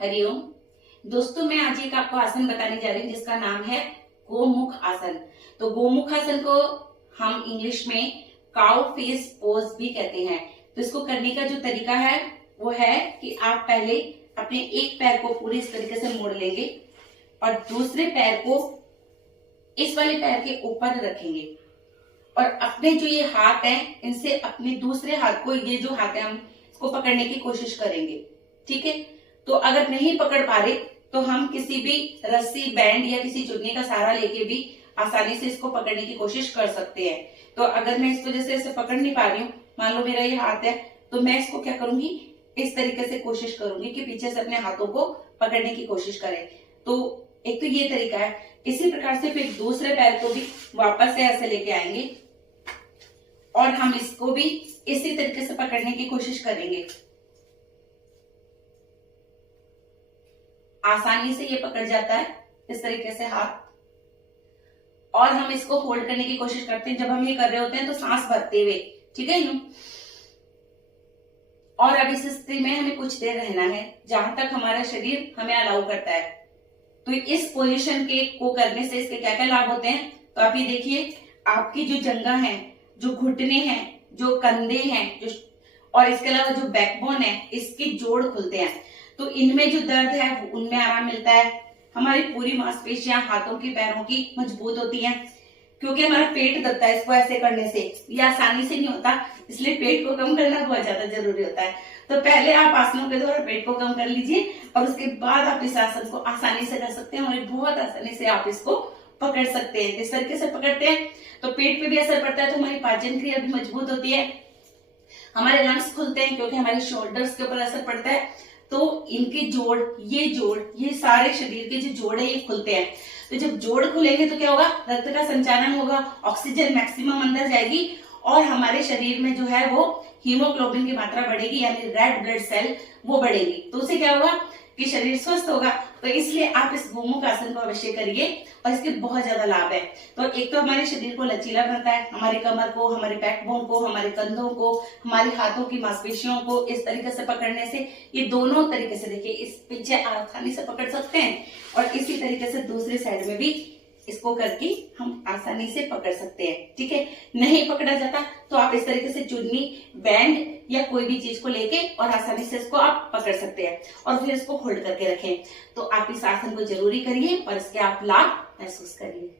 हरिओम दोस्तों, मैं आज एक आपको आसन बताने जा रही हूँ जिसका नाम है गोमुख आसन। तो गोमुख आसन को हम इंग्लिश में काउ फेस पोज भी कहते हैं। तो इसको करने का जो तरीका है वो है कि आप पहले अपने एक पैर को पूरी इस तरीके से मोड़ लेंगे और दूसरे पैर को इस वाले पैर के ऊपर रखेंगे और अपने जो ये हाथ हैं इनसे अपने दूसरे हाथ को, ये जो हाथ है हम इसको पकड़ने की कोशिश करेंगे। ठीक है, तो अगर नहीं पकड़ पा रहे तो हम किसी भी रस्सी, बैंड या किसी चुन्नी का सहारा लेके भी आसानी से इसको पकड़ने की कोशिश कर सकते हैं। तो अगर मैं इसको जैसे ऐसे पकड़ नहीं पा रही हूँ, मान लो मेरा ये हाथ है, तो मैं इसको क्या करूंगी, इस तरीके से कोशिश करूंगी कि पीछे से अपने हाथों को पकड़ने की कोशिश करें। तो एक तो ये तरीका है। इसी प्रकार से फिर दूसरे पैर को भी वापस से ऐसे लेके आएंगे और हम इसको भी इसी तरीके से पकड़ने की कोशिश करेंगे। आसानी से ये पकड़ जाता है इस तरीके से हाथ, और हम इसको होल्ड करने की कोशिश करते हैं। जब हम ये कर रहे होते हैं तो सांस भरते हुए, ठीक है यूं। और अब इस स्थिति में हमें कुछ देर रहना है जहां तक हमारा शरीर हमें अलाउ करता है। तो इस पोजीशन के को करने से इसके क्या क्या लाभ होते हैं, तो आप ये देखिए, आपकी जो जंघा है, जो घुटने हैं, जो कंधे हैं, जो और इसके अलावा जो बैकबोन है, इसके जोड़ खुलते हैं। तो इनमें जो दर्द है उनमें आराम मिलता है। हमारी पूरी मांसपेशियां हाथों की, पैरों की मजबूत होती हैं, क्योंकि हमारा पेट दबता है इसको ऐसे करने से। ये आसानी से नहीं होता, इसलिए पेट को कम करना बहुत ज्यादा जरूरी होता है। तो पहले आप आसनों के द्वारा पेट को कम कर लीजिए और उसके बाद आप इस आसन को आसानी से कर सकते हैं और बहुत आसानी से आप इसको पकड़ सकते हैं। इस तरीके से पकड़ते हैं तो पेट पे भी असर पड़ता है, तो हमारी पाचन क्रिया भी मजबूत होती है, हमारे लंग्स खुलते हैं क्योंकि हमारे शोल्डर्स के ऊपर असर पड़ता है। तो इनके जोड़, ये सारे शरीर के जो जोड़ है ये खुलते हैं। तो जब जोड़ खुलेंगे तो क्या होगा, रक्त का संचालन होगा, ऑक्सीजन मैक्सिमम अंदर जाएगी और हमारे शरीर में जो है वो हीमोग्लोबिन की मात्रा बढ़ेगी, यानी रेड ब्लड सेल वो बढ़ेगी। तो उससे क्या होगा कि शरीर स्वस्थ होगा। तो इसलिए आप इस गोमुख आसन को अवश्य करिए और इसके बहुत ज्यादा लाभ है। तो एक तो हमारे शरीर को लचीला बनता है, हमारी कमर को, हमारे बैकबोन को, हमारे कंधों को, हमारे हाथों की मांसपेशियों को इस तरीके से पकड़ने से, ये दोनों तरीके से देखिए, इस पीछे आसानी से पकड़ सकते हैं और इसी तरीके से दूसरी साइड में भी इसको करके हम आसानी से पकड़ सकते हैं। ठीक है, नहीं पकड़ा जाता तो आप इस तरीके से चुन्नी, बैंड या कोई भी चीज को लेके और आसानी से इसको आप पकड़ सकते हैं और फिर इसको होल्ड करके रखें। तो आप इस आसन को जरूरी करिए और इसके आप लाभ महसूस करिए।